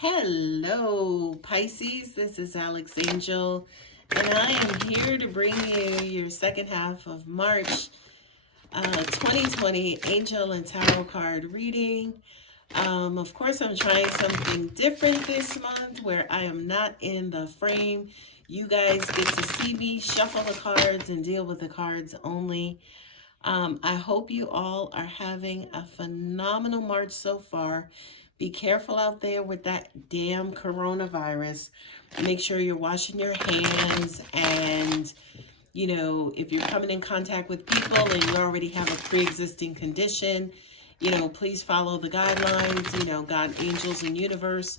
Hello, Pisces. This is Alex Angel, and I am here to bring you your second half of March 2020 Angel and Tarot card reading. Of course, I'm trying something different this month where I am not in the frame. You guys get to see me shuffle the cards and deal with the cards only. I hope you all are having a phenomenal March so far. Be careful out there with that damn coronavirus. Make sure you're washing your hands, and, you know, if you're coming in contact with people and you already have a pre-existing condition, you know, please follow the guidelines. You know, God, angels, and universe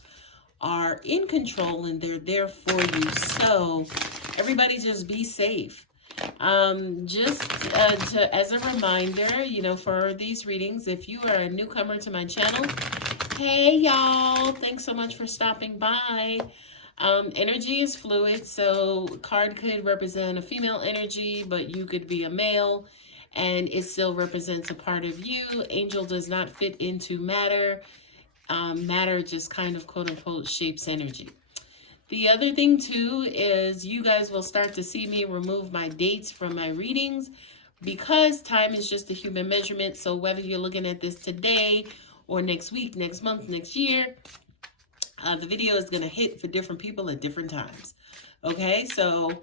are in control and they're there for you. So everybody just be safe. As a reminder, you know, for these readings, if you are a newcomer to my channel, hey y'all, thanks so much for stopping by. Energy is fluid, so card could represent a female energy, but you could be a male and it still represents a part of you. Angel does not fit into matter. Matter just kind of quote unquote shapes energy. The other thing too is you guys will start to see me remove my dates from my readings because time is just a human measurement. So whether you're looking at this today or next week, next month, next year, the video is going to hit for different people at different times. Okay, so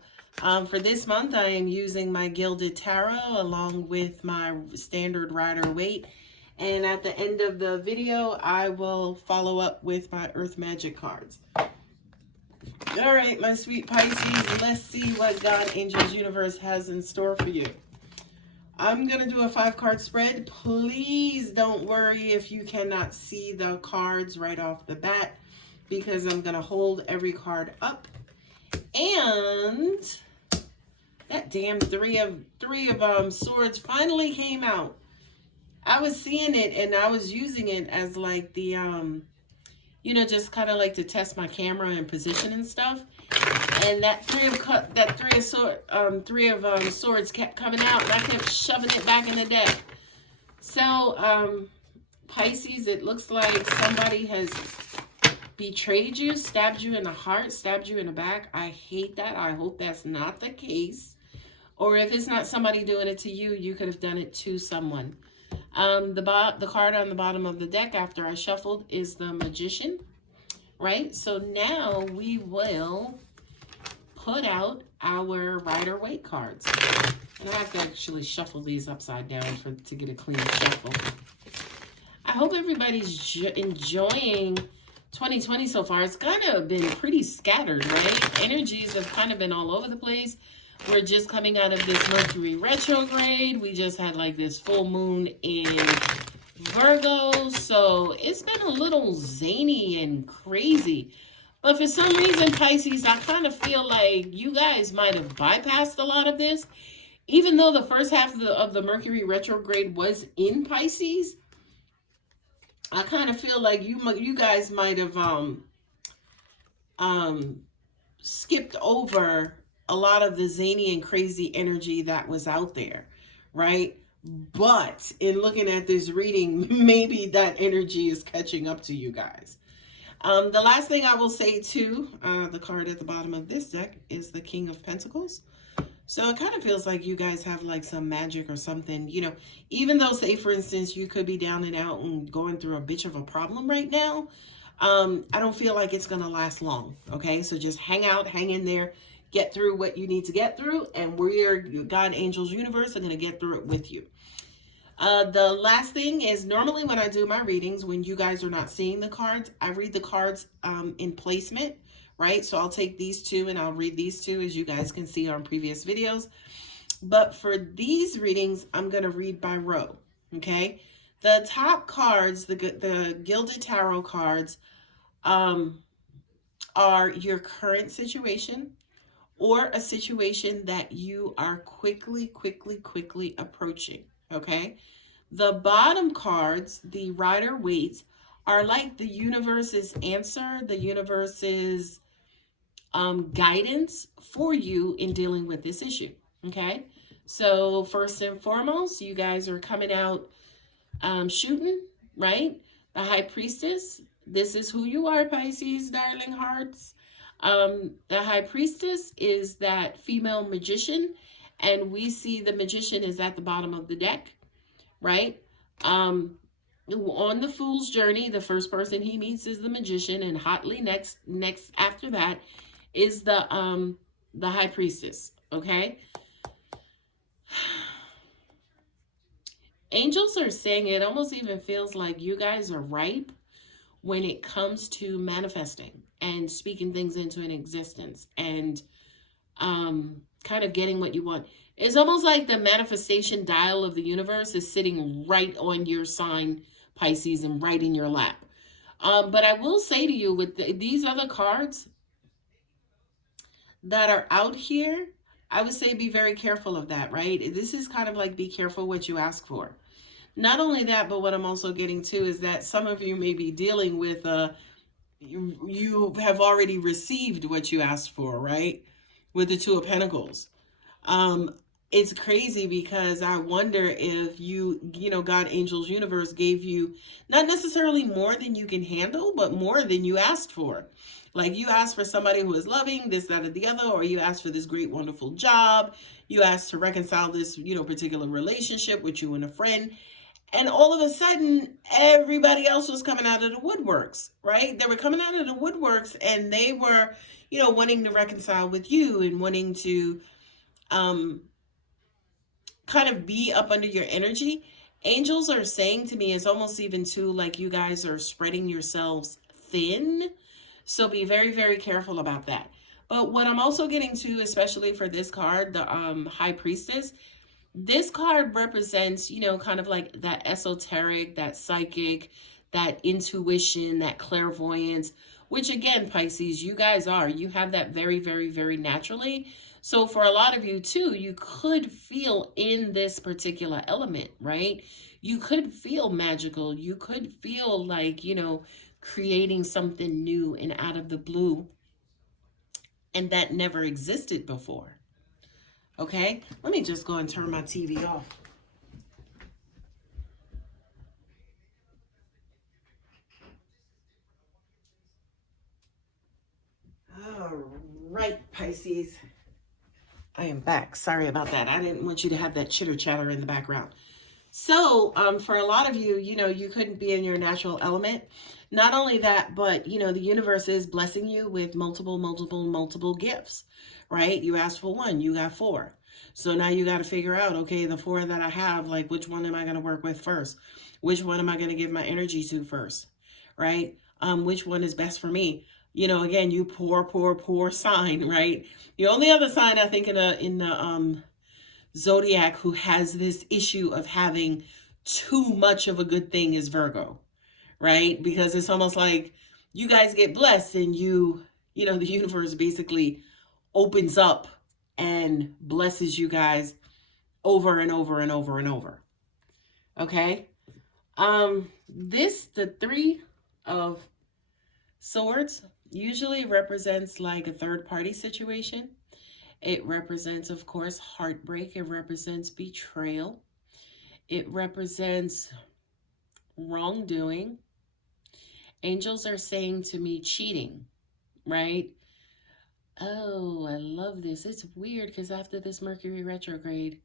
for this month, I am using my Gilded Tarot along with my standard Rider Waite. And at the end of the video, I will follow up with my Earth Magic cards. All right, my sweet Pisces, let's see what God, angels, universe has in store for you. I'm going to do a 5-card spread. Please don't worry if you cannot see the cards right off the bat, because I'm going to hold every card up. And that damn three of swords finally came out. I was seeing it and I was using it as like the you know, just kind of like to test my camera and position and stuff. And that three of swords kept coming out, and I kept shoving it back in the deck. So, Pisces, it looks like somebody has betrayed you, stabbed you in the heart, stabbed you in the back. I hate that. I hope that's not the case. Or if it's not somebody doing it to you, you could have done it to someone. The card on the bottom of the deck after I shuffled is the Magician, right? So now we will put out our Rider Waite cards. And I have to actually shuffle these upside down to get a clean shuffle. I hope everybody's enjoying 2020 so far. It's kind of been pretty scattered, right? Energies have kind of been all over the place. We're just coming out of this Mercury retrograde. We just had like this full moon in Virgo. So it's been a little zany and crazy. But for some reason, Pisces, I kind of feel like you guys might have bypassed a lot of this. Even though the first half of the Mercury retrograde was in Pisces, I kind of feel like you guys might have skipped over a lot of the zany and crazy energy that was out there, right? But in looking at this reading, maybe that energy is catching up to you guys. The last thing I will say too, the card at the bottom of this deck is the King of Pentacles. So it kind of feels like you guys have like some magic or something, you know, even though, say for instance, you could be down and out and going through a bitch of a problem right now. I don't feel like it's going to last long. Okay. So just hang out, hang in there, get through what you need to get through. And we're, God, angels, universe are going to get through it with you. The last thing is, normally when I do my readings, when you guys are not seeing the cards, I read the cards in placement, right? So I'll take these two and I'll read these two, as you guys can see on previous videos. But for these readings, I'm going to read by row, okay? The top cards, the Gilded Tarot cards, are your current situation or a situation that you are quickly approaching, okay? The bottom cards, the Rider Waite, are like the universe's answer, the universe's guidance for you in dealing with this issue, okay? So first and foremost, you guys are coming out shooting, right? The High Priestess, This is who you are, Pisces, darling hearts. The High Priestess is that female magician, and we see the magician is at the bottom of the deck, right? On the Fool's Journey, the first person he meets is the magician, and hotly next after that is the High Priestess, okay? Angels are saying it almost even feels like you guys are ripe when it comes to manifesting and speaking things into an existence and kind of getting what you want. It's almost like the manifestation dial of the universe is sitting right on your sign, Pisces, and right in your lap. But I will say to you, with these other cards that are out here, I would say be very careful of that, right? This is kind of like be careful what you ask for. Not only that, but what I'm also getting to is that some of you may be dealing with you have already received what you asked for, right? With the Two of Pentacles. It's crazy because I wonder if you know, God, angels, universe gave you not necessarily more than you can handle, but more than you asked for. Like you asked for somebody who is loving, this, that, or the other, or you asked for this great, wonderful job. You asked to reconcile this, you know, particular relationship with you and a friend. And all of a sudden, everybody else was coming out of the woodworks, right? They were coming out of the woodworks and they were, you know, wanting to reconcile with you and wanting to kind of be up under your energy. Angels are saying to me, it's almost even too like you guys are spreading yourselves thin. So be very, very careful about that. But what I'm also getting to, especially for this card, the High Priestess, this card represents, you know, kind of like that esoteric, that psychic, that intuition, that clairvoyance, which again, Pisces, you guys are. You have that very, very, very naturally. So for a lot of you too, you could feel in this particular element, right? You could feel magical. You could feel like, you know, creating something new and out of the blue, and that never existed before. Okay, let me just go and turn my TV off. All right, Pisces. I am back. Sorry about that. I didn't want you to have that chitter chatter in the background. So for a lot of you, you know, you couldn't be in your natural element. Not only that, but, you know, the universe is blessing you with multiple gifts, right? You asked for one, you got 4. So now you got to figure out, okay, the 4 that I have, like, which one am I going to work with first? Which one am I going to give my energy to first, right? Which one is best for me? You know, again, you poor sign, right? The only other sign I think in the zodiac who has this issue of having too much of a good thing is Virgo, right? Because it's almost like you guys get blessed and you know, the universe basically opens up and blesses you guys over and over and over and over. Okay? The 3 of Swords usually represents like a third party situation. It represents, of course, heartbreak. It represents betrayal. It represents wrongdoing. Angels are saying to me cheating, right? Oh, I love this. It's weird because after this Mercury retrograde,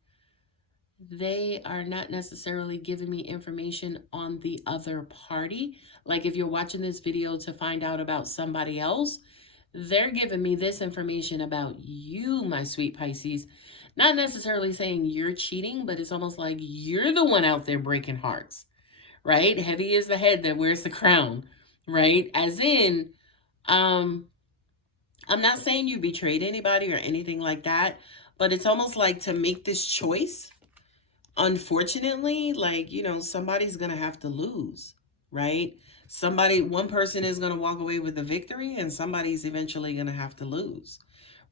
they are not necessarily giving me information on the other party. Like if you're watching this video to find out about somebody else, they're giving me this information about you, my sweet Pisces. Not necessarily saying you're cheating, but it's almost like you're the one out there breaking hearts, right? Heavy is the head that wears the crown, right? As in, I'm not saying you betrayed anybody or anything like that, but it's almost like to make this choice, unfortunately, like, you know, somebody's going to have to lose, right? One person is going to walk away with the victory and somebody's eventually going to have to lose,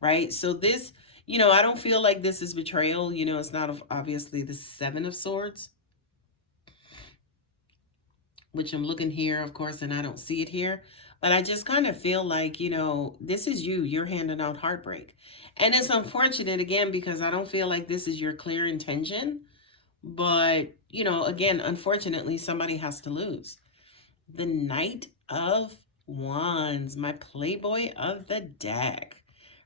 right? So this, you know, I don't feel like this is betrayal. You know, it's not obviously the 7 of Swords, which I'm looking here, of course, and I don't see it here. But I just kind of feel like, you know, this is you're handing out heartbreak. And it's unfortunate, again, because I don't feel like this is your clear intention. But, you know, again, unfortunately, somebody has to lose. The Knight of Wands, my playboy of the deck,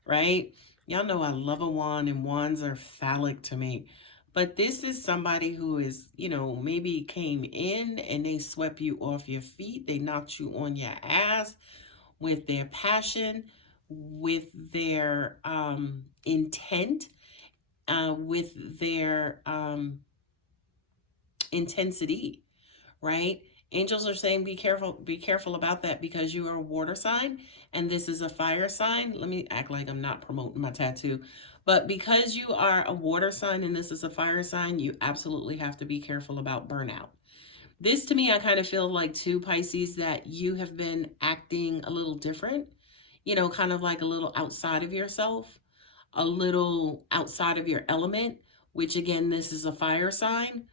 right? Y'all know I love a wand, and wands are phallic to me. But this is somebody who is, you know, maybe came in and they swept you off your feet. They knocked you on your ass with their passion, with their intent, with their intensity, right? Angels are saying be careful about that, because you are a water sign and this is a fire sign. Let me act like I'm not promoting my tattoo. But because you are a water sign and this is a fire sign, you absolutely have to be careful about burnout. This, to me, I kind of feel like too, Pisces, that you have been acting a little different, you know, kind of like a little outside of yourself, a little outside of your element, which again, this is a fire sign.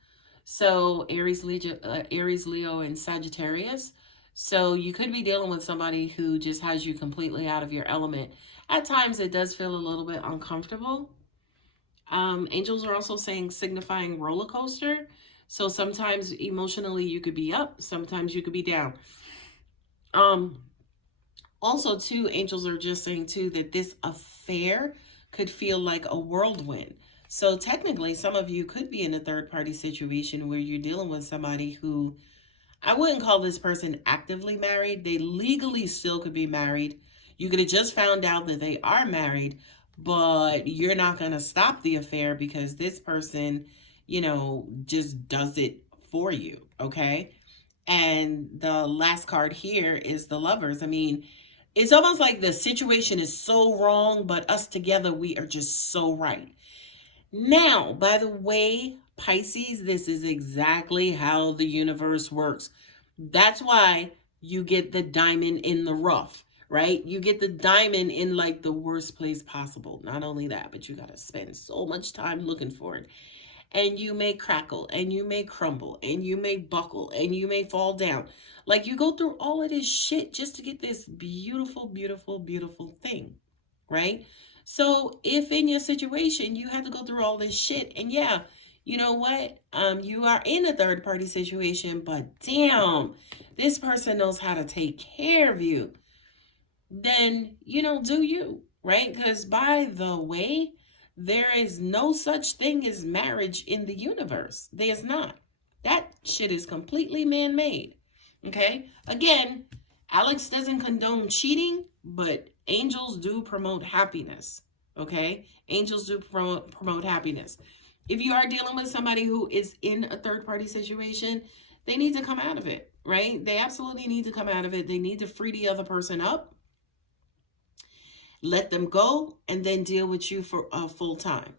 So Aries, Leo, and Sagittarius. So you could be dealing with somebody who just has you completely out of your element. At times, it does feel a little bit uncomfortable. Angels are also saying signifying roller coaster. So sometimes emotionally you could be up, sometimes you could be down. Also, too, angels are just saying, too, that this affair could feel like a whirlwind. So technically, some of you could be in a third-party situation where you're dealing with somebody who, I wouldn't call this person actively married. They legally still could be married. You could have just found out that they are married, but you're not going to stop the affair because this person, you know, just does it for you, okay? And the last card here is the Lovers. I mean, it's almost like the situation is so wrong, but us together, we are just so right. Now, by the way, Pisces, this is exactly how the universe works. That's why you get the diamond in the rough, right? You get the diamond in like the worst place possible. Not only that, but you got to spend so much time looking for it. And you may crackle, and you may crumble, and you may buckle, and you may fall down. Like, you go through all of this shit just to get this beautiful, beautiful, beautiful thing, right? So if in your situation you have to go through all this shit, and yeah, you know what? You are in a third party situation, but damn, this person knows how to take care of you. Then, you know, do you, right? Because by the way, there is no such thing as marriage in the universe. There's not. That shit is completely man-made. Okay? Again, Alex doesn't condone cheating, but angels do promote happiness. Okay? Angels do promote happiness. If you are dealing with somebody who is in a third-party situation, they need to come out of it, right? They absolutely need to come out of it. They need to free the other person up, let them go, and then deal with you for full time,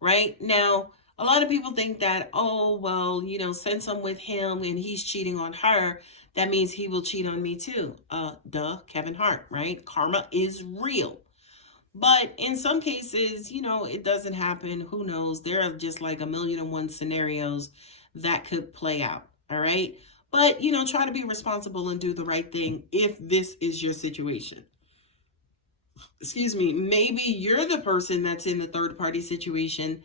right? Now, a lot of people think that, oh, well, you know, since I'm with him and he's cheating on her, that means he will cheat on me too. Duh, Kevin Hart, right? Karma is real. But in some cases, you know, it doesn't happen. Who knows? There are just like 1,000,001 scenarios that could play out, all right? But, you know, try to be responsible and do the right thing if this is your situation. Excuse me, maybe you're the person that's in the third party situation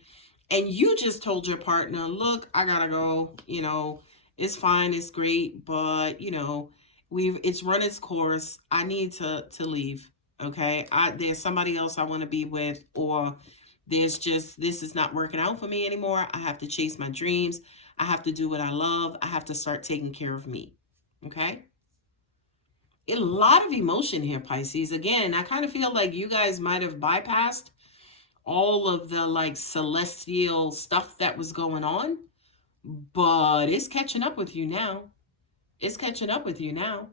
and you just told your partner, look, I gotta go, you know, it's fine, it's great, but you know, it's run its course. I need to leave. Okay. There's somebody else I want to be with, or this is not working out for me anymore. I have to chase my dreams. I have to do what I love. I have to start taking care of me. Okay. A lot of emotion here, Pisces. Again, I kind of feel like you guys might have bypassed all of the like celestial stuff that was going on, but it's catching up with you now. It's catching up with you now.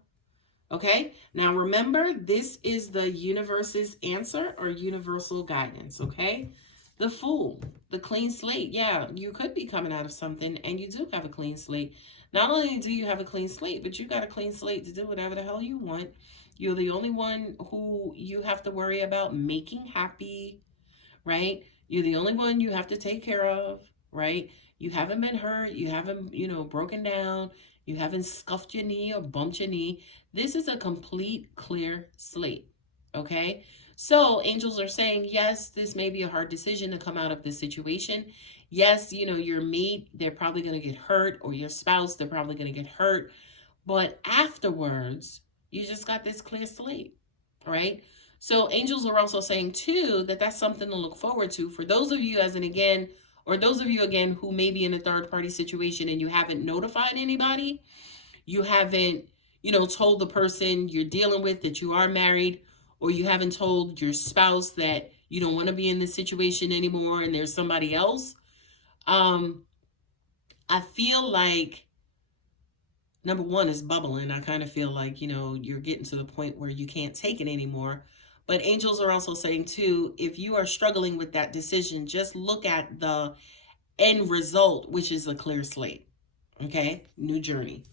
Okay. Now remember, this is the universe's answer or universal guidance. Okay. The Fool, the clean slate. Yeah, you could be coming out of something and you do have a clean slate. Not only do you have a clean slate, but you got a clean slate to do whatever the hell you want. You're the only one who you have to worry about making happy, right? You're the only one you have to take care of, right? You haven't been hurt. You haven't, you know, broken down. You haven't scuffed your knee or bumped your knee. This is a complete clear slate, okay? So angels are saying, yes, this may be a hard decision to come out of this situation. Yes, you know, your mate, they're probably going to get hurt, or your spouse, they're probably going to get hurt. But afterwards, You just got this clear slate, right? So angels are also saying too that that's something to look forward to for those of you, as in again, or those of you again who may be in a third party situation and you haven't notified anybody, you haven't, told the person you're dealing with that you are married, or you haven't told your spouse that you don't want to be in this situation anymore and there's somebody else. I feel like number one is bubbling. I kind of feel like, you're getting to the point where you can't take it anymore. But angels are also saying too, if you are struggling with that decision, just look at the end result, which is a clear slate. Okay, new journey.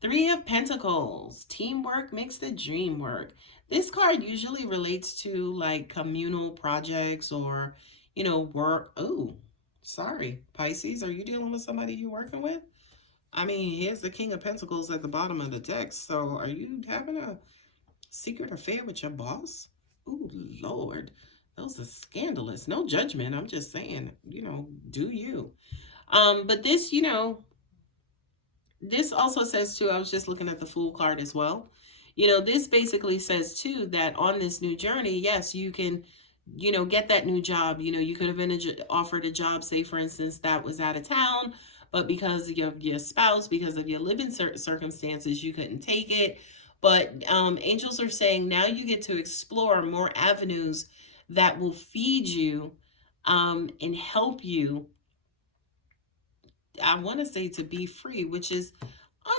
3 of Pentacles, teamwork makes the dream work. This card usually relates to like communal projects or, work. Oh, sorry, Pisces, are you dealing with somebody you're working with? I mean, here's the King of Pentacles at the bottom of the deck. So are you having a secret affair with your boss? Oh, Lord, those are scandalous. No judgment. I'm just saying, do you. But this, this also says too, I was just looking at the Fool card as well. This basically says too that on this new journey, yes, you can, get that new job. You could have been offered a job, say for instance, that was out of town, but because of your spouse, because of your living circumstances, you couldn't take it. But angels are saying now you get to explore more avenues that will feed you and help you. I want to say to be free, which is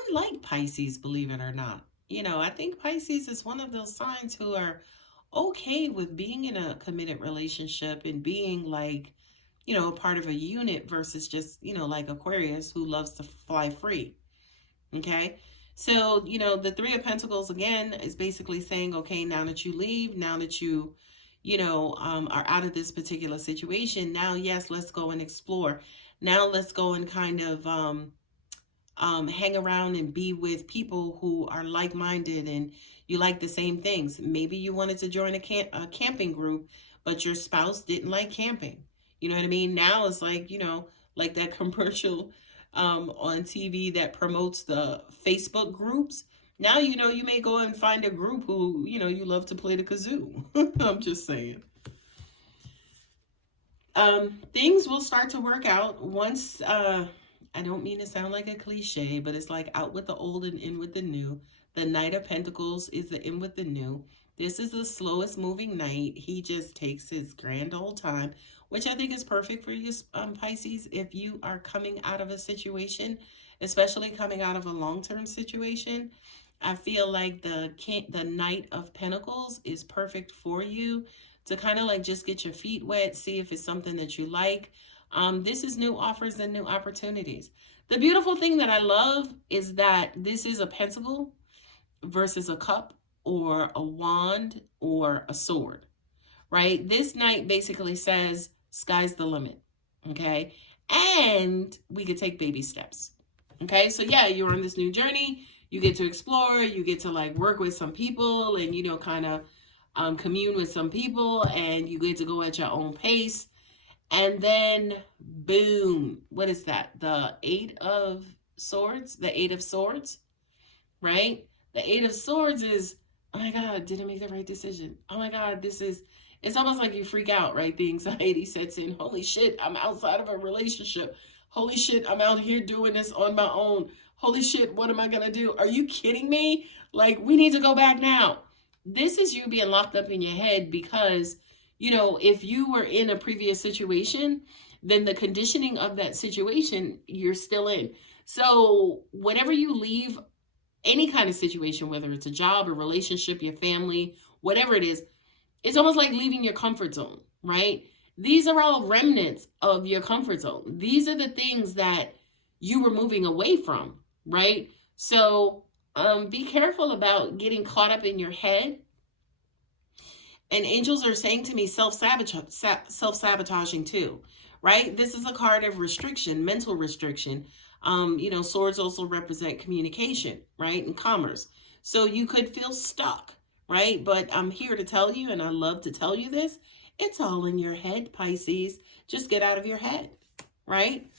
unlike Pisces, believe it or not. I think Pisces is one of those signs who are okay with being in a committed relationship and being like, a part of a unit versus just, like Aquarius who loves to fly free. Okay. So, the 3 of Pentacles again is basically saying, okay, now that you leave, now that you, are out of this particular situation, now, yes, let's go and explore. Now let's go and kind of hang around and be with people who are like-minded and you like the same things. Maybe you wanted to join a camping group, but your spouse didn't like camping. You know what I mean? Now it's like, like that commercial on TV that promotes the Facebook groups. Now, you may go and find a group who, you love to play the kazoo. I'm just saying. Things will start to work out once, I don't mean to sound like a cliche, but it's like out with the old and in with the new. The Knight of Pentacles is the in with the new. This is the slowest moving knight. He just takes his grand old time, which I think is perfect for you, Pisces, if you are coming out of a situation, especially coming out of a long-term situation. I feel like the Knight of Pentacles is perfect for you to kind of like just get your feet wet, see if it's something that you like. This is new offers and new opportunities. The beautiful thing that I love is that this is a pentacle versus a cup or a wand or a sword, right? This knight basically says sky's the limit, okay? And we could take baby steps, okay? So yeah, you're on this new journey. You get to explore. You get to like work with some people and, kind of commune with some people, and you get to go at your own pace. And then, boom, what is that? The 8 of Swords? The 8 of Swords, right? The 8 of Swords is, oh my God, did I make the right decision? Oh my God, it's almost like you freak out, right? The anxiety sets in. Holy shit, I'm outside of a relationship. Holy shit, I'm out here doing this on my own. Holy shit, what am I going to do? Are you kidding me? Like, we need to go back now. This is you being locked up in your head because, if you were in a previous situation, then the conditioning of that situation, you're still in. So whenever you leave any kind of situation, whether it's a job, a relationship, your family, whatever it is, it's almost like leaving your comfort zone, right? These are all remnants of your comfort zone. These are the things that you were moving away from, right? So be careful about getting caught up in your head. And angels are saying to me self-sabotaging too, right? This is a card of restriction, mental restriction. Swords also represent communication, right? And commerce. So you could feel stuck, right? But I'm here to tell you, and I love to tell you this, it's all in your head, Pisces. Just get out of your head, right?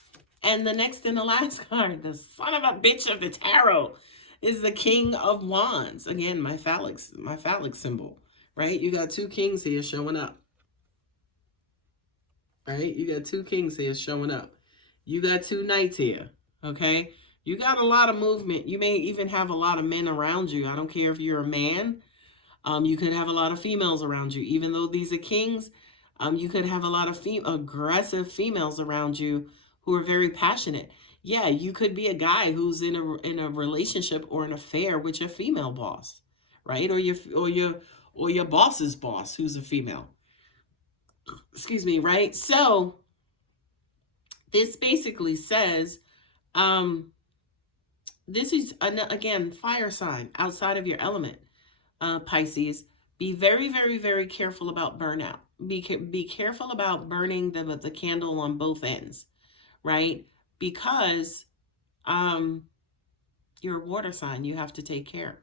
And the next and the last card, the son of a bitch of the tarot. is the King of Wands. Again, my phallic symbol, right? You got two kings here showing up, right? You got two kings here showing up. You got two knights here, okay? You got a lot of movement. You may even have a lot of men around you. I don't care if you're a man. You could have a lot of females around you. Even though these are kings, you could have a lot of aggressive females around you who are very passionate. Yeah, you could be a guy who's in a relationship or an affair with your female boss, right? Or your boss's boss who's a female. Excuse me, right? So this basically says, this is again fire sign outside of your element, Pisces. Be very, very, very careful about burnout. Be careful about burning the candle on both ends, right? Because you're a water sign, you have to take care.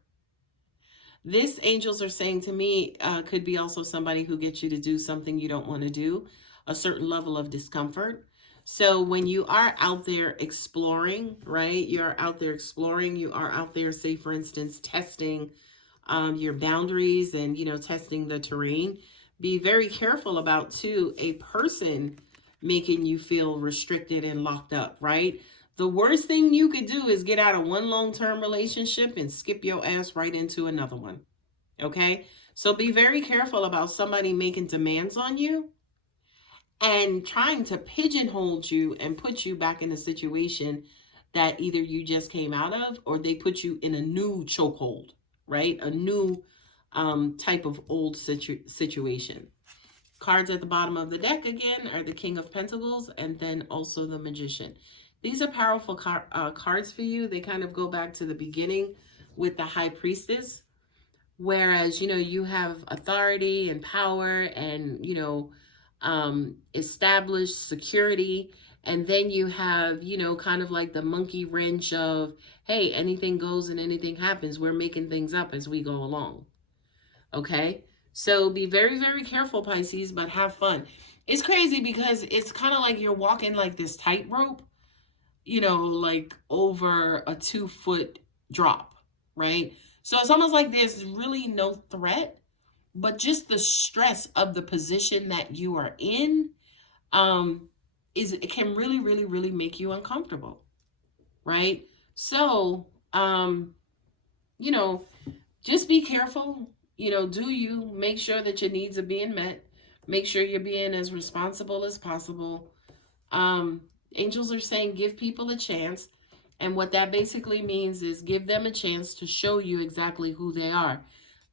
This, angels are saying to me, could be also somebody who gets you to do something you don't want to do, a certain level of discomfort. So when you are out there exploring, right? You're out there exploring, you are out there, say for instance, testing your boundaries and, testing the terrain. Be very careful about, too, a person making you feel restricted and locked up, right? The worst thing you could do is get out of one long-term relationship and skip your ass right into another one, okay? So be very careful about somebody making demands on you and trying to pigeonhole you and put you back in a situation that either you just came out of or they put you in a new chokehold, right? A new type of old situation. Cards at the bottom of the deck, again, are the King of Pentacles and then also the Magician. These are powerful cards for you. They kind of go back to the beginning with the High Priestess, whereas, you have authority and power and, established security. And then you have, kind of like the monkey wrench of, hey, anything goes and anything happens. We're making things up as we go along. Okay? So be very, very careful, Pisces, but have fun. It's crazy because it's kind of like you're walking like this tightrope, like over a 2-foot drop, right? So it's almost like there's really no threat, but just the stress of the position that you are in, it can really, really, really make you uncomfortable, right? So, just be careful, do you make sure that your needs are being met, make sure you're being as responsible as possible. Angels are saying give people a chance, and what that basically means is give them a chance to show you exactly who they are.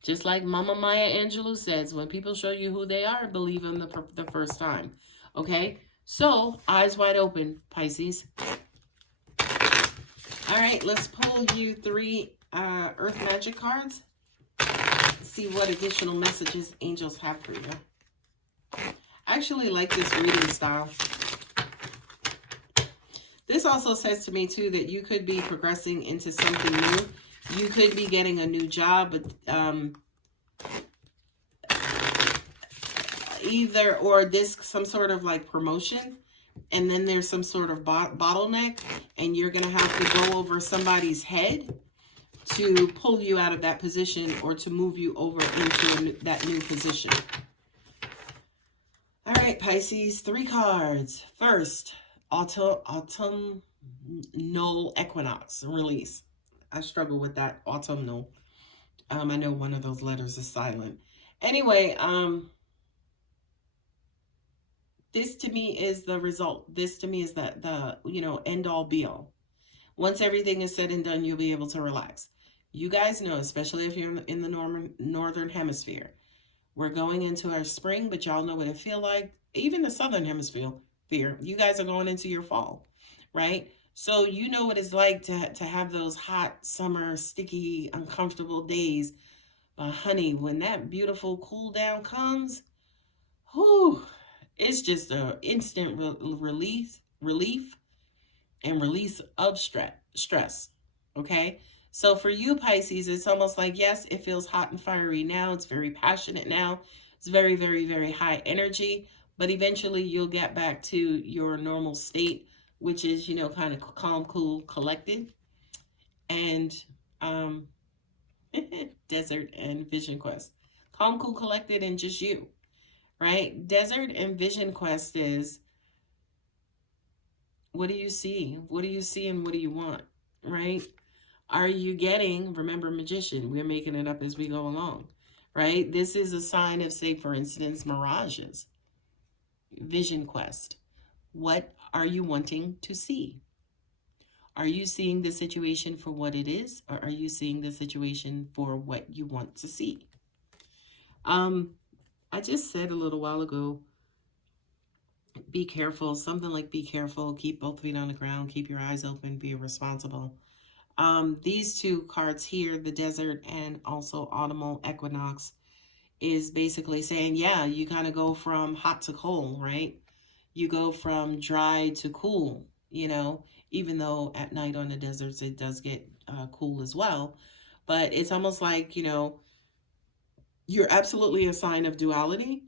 Just like Mama Maya Angelou says, when people show you who they are, believe them the first time. Okay? So, eyes wide open, Pisces. All right, let's pull you 3 Earth Magic cards. See what additional messages angels have for you. I actually like this reading style. This also says to me, too, that you could be progressing into something new. You could be getting a new job, but some sort of like promotion, and then there's some sort of bottleneck, and you're going to have to go over somebody's head to pull you out of that position or to move you over into that new position. All right, Pisces, 3 cards. First, autumnal equinox, release. I struggle with that, autumnal. I know one of those letters is silent. Anyway, this to me is the result. This to me is the end all be all. Once everything is said and done, you'll be able to relax. You guys know, especially if you're in the northern hemisphere, we're going into our spring, but y'all know what it feels like. Even the southern hemisphere, you guys are going into your fall, right? So you know what it's like to have those hot summer, sticky, uncomfortable days. But honey, when that beautiful cool down comes, whew, it's just an instant relief and release of stress, okay? So for you, Pisces, it's almost like, yes, it feels hot and fiery now. It's very passionate now. It's very, very, very high energy. But eventually you'll get back to your normal state, which is, kind of calm, cool, collected. And Desert and Vision Quest. Calm, cool, collected, and just you, right? Desert and Vision Quest is, what do you see? What do you see and what do you want, right? Are you getting, remember Magician, we're making it up as we go along, right? This is a sign of, say, for instance, mirages. Vision Quest. What are you wanting to see? Are you seeing the situation for what it is, or are you seeing the situation for what you want to see? I just said a little while ago, be careful, something like be careful, keep both feet on the ground, keep your eyes open, be responsible. These two cards here, the desert and also autumnal equinox, is basically saying, yeah, you kind of go from hot to cold, right? You go from dry to cool, you know, even though at night on the deserts it does get cool as well. But it's almost like, you know, you're absolutely a sign of duality.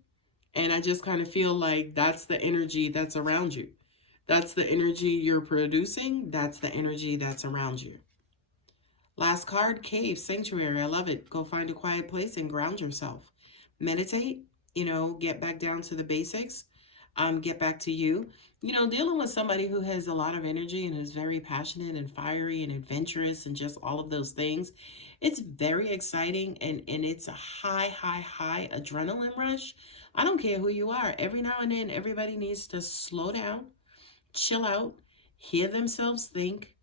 And I just kind of feel like that's the energy that's around you. That's the energy you're producing. That's the energy that's around you. Last card, Cave, Sanctuary. I love it. Go find a quiet place and ground yourself. Meditate, you know, get back down to the basics. Get back to you. You know, dealing with somebody who has a lot of energy and is very passionate and fiery and adventurous and just all of those things. It's very exciting and it's a high adrenaline rush. I don't care who you are. Every now and then, everybody needs to slow down, chill out, hear themselves think,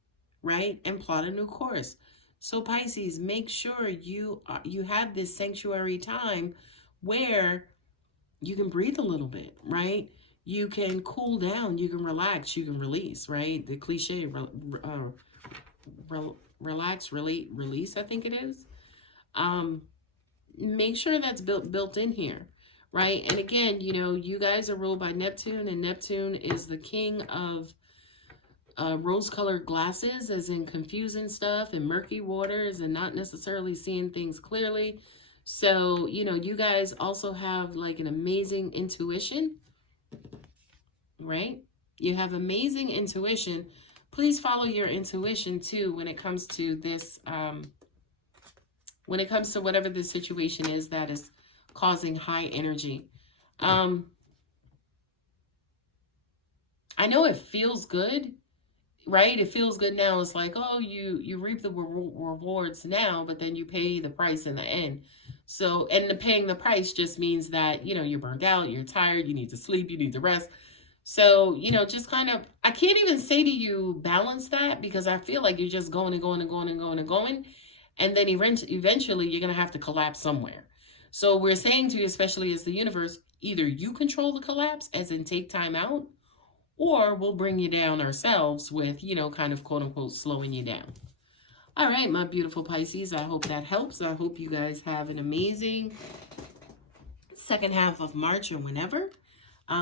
right? And plot a new course. So Pisces, make sure you have this sanctuary time where you can breathe a little bit, right? You can cool down, you can relax, you can release, right? The cliche, relax, release, I think it is. Make sure that's built in here, right? And again, you know, you guys are ruled by Neptune, and Neptune is the king of rose-colored glasses, as in confusing stuff and murky waters and not necessarily seeing things clearly. So, you know, you guys also have like an amazing intuition, right? You have amazing intuition. Please follow your intuition too when it comes to this, when it comes to whatever the situation is that is causing high energy. I know it feels good, right? It feels good now. It's like, oh, you reap the rewards now, but then you pay the price in the end. So, and the paying the price just means that, you know, you're burned out, you're tired, you need to sleep, you need to rest. So, you know, just kind of, I can't even say to you balance that, because I feel like you're just going and going and going and going and going. And then eventually you're going to have to collapse somewhere. So we're saying to you, especially as the universe, either you control the collapse, as in take time out, or we'll bring you down ourselves with, you know, kind of quote unquote slowing you down. All right, my beautiful Pisces, I hope that helps. I hope you guys have an amazing second half of March or whenever.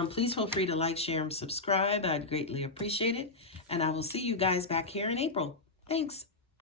Please feel free to like, share, and subscribe. I'd greatly appreciate it. And I will see you guys back here in April. Thanks.